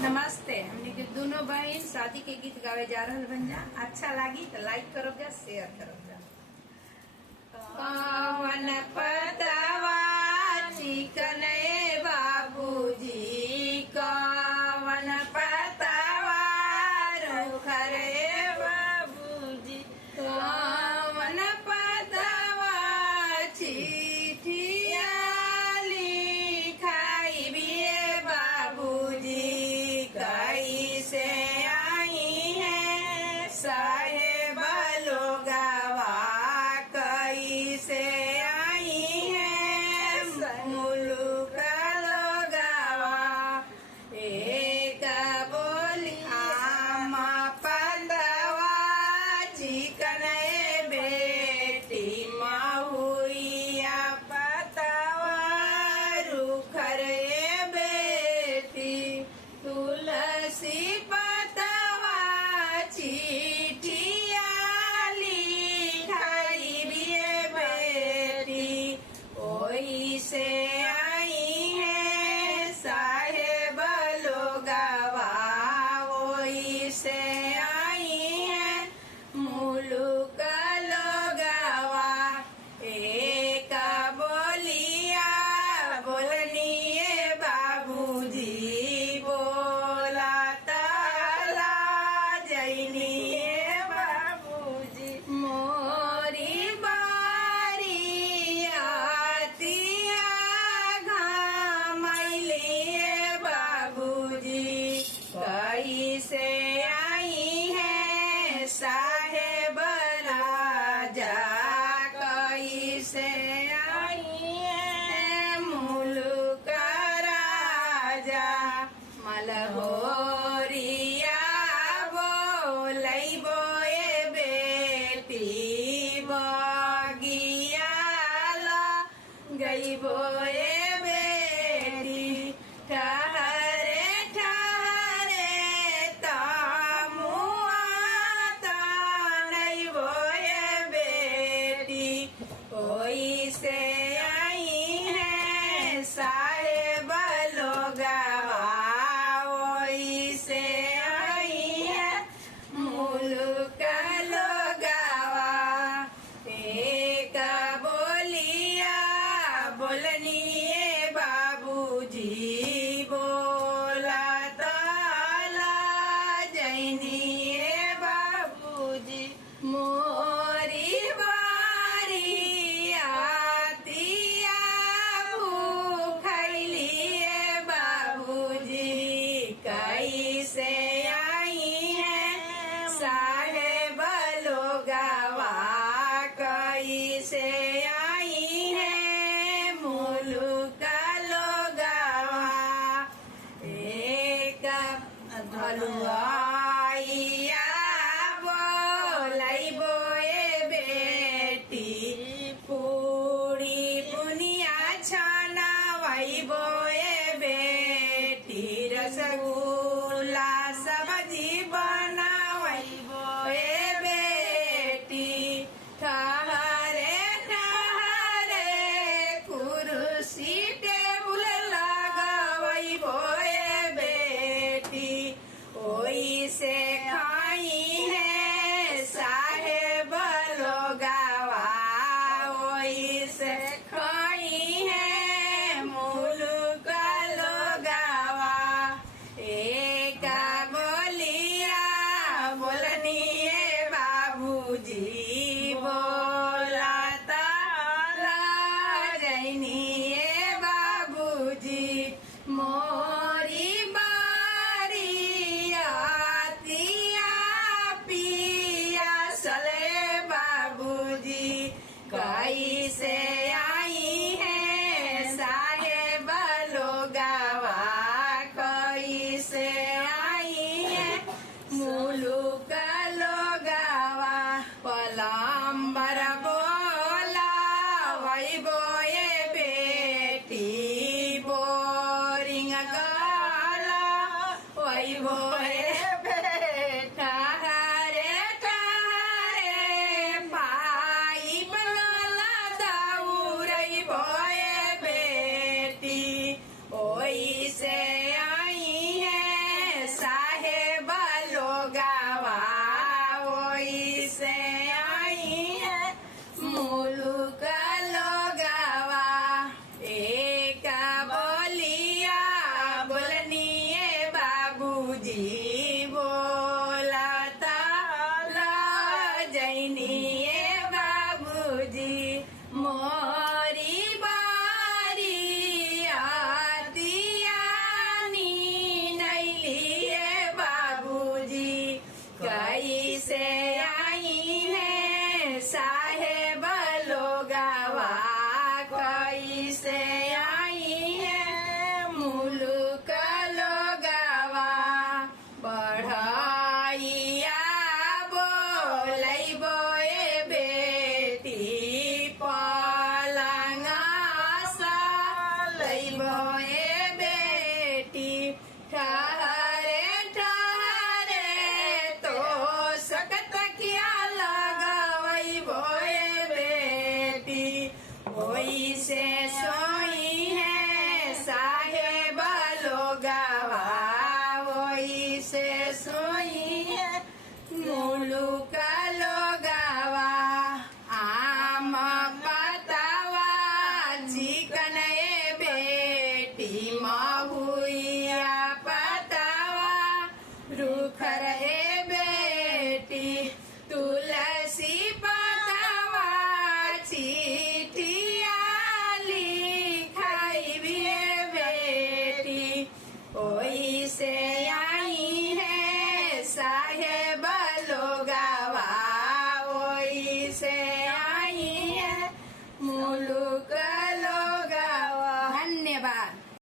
नमस्ते। हमने के दोनों बहन शादी के गीत गावे जा रहल बन जा। अच्छा लागी तो लाइक करो जा, शेयर करो जा। कवन पतवा चिकन बाबूजी, कवन पतवा रुखर बाबूजी, कवन पतवा चिठिया लिखाई बिये बाबूजी, कैसे आई है साहेब लोगावा, कैसे आई है मुल्क लोगावा। एक बोली आम पतवा चिकन बेटी, महुआ पतवा रुखर बेटी, तुलसी पतवा चिठिया लिखाई बिये बेटी, ओही से आई है साहेब लोगावा, ओही से आई है मुल्क लोगावा। एक बोलिया बोलनिए बाबूजी, बोला ताला जैनिए बाबूजी, मोरी बारी आतिया घामैलिए बाबूजी, कैसे आई है साहेब राजा, कैसे आई है मुल्क राजा। मलहोरिया बोलैबो ए बेटी, बगिया गईबो ए बेटी, ठहरे ठहरे तामुआ तानैबो ए बेटी, ओही से आई है साहेब लोगावा, ओही से आई है मुल्क लोगावा। एक बोलिया बोलनिए बाबूजी, बोला ताला जैनिए बाबूजी, मोरी बारी आतिया भूखैलिए बाबूजी, कैसे आई है साहेब लोगावा, कैसे आई है मुल्क लोगावा। एक धलुआइया बोलैबो ए बेटी, पूरी बुनिया छानवैबो ए बेटी, रसगुल्ला सब्जी बनवैबो ए बेटी, ठहरे ठहरे कुर्सी टेबुल लगवैबो ए बेटी, ओही से खाई है साहेब लोगावा, ओही से खाई है मुल्क लोगावा। एक बोलिया बोलनिए बाबूजी, बोला ताला जैनिए बाबूजी, मोरी बारी आतिया पिया सले बाबूजी, कैसे आई है साहेब लोगावा, कैसे आई है मुल्क लोगावा। पलम्बर बोला वैबो ए बेटी, बोरिंग गाला वैबो ए बेटा, ठहरे ठहरे पाइप नाला दौड़ैबो ए बेटी, ओही से आई है गावा वही से सोई मुलुक